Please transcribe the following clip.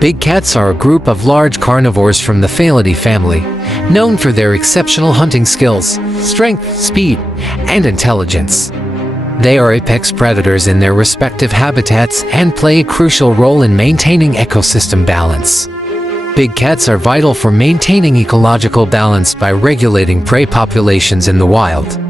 Big cats are a group of large carnivores from the Felidae family, known for their exceptional hunting skills, strength, speed, and intelligence. They are apex predators in their respective habitats and play a crucial role in maintaining ecosystem balance. Big cats are vital for maintaining ecological balance by regulating prey populations in the wild.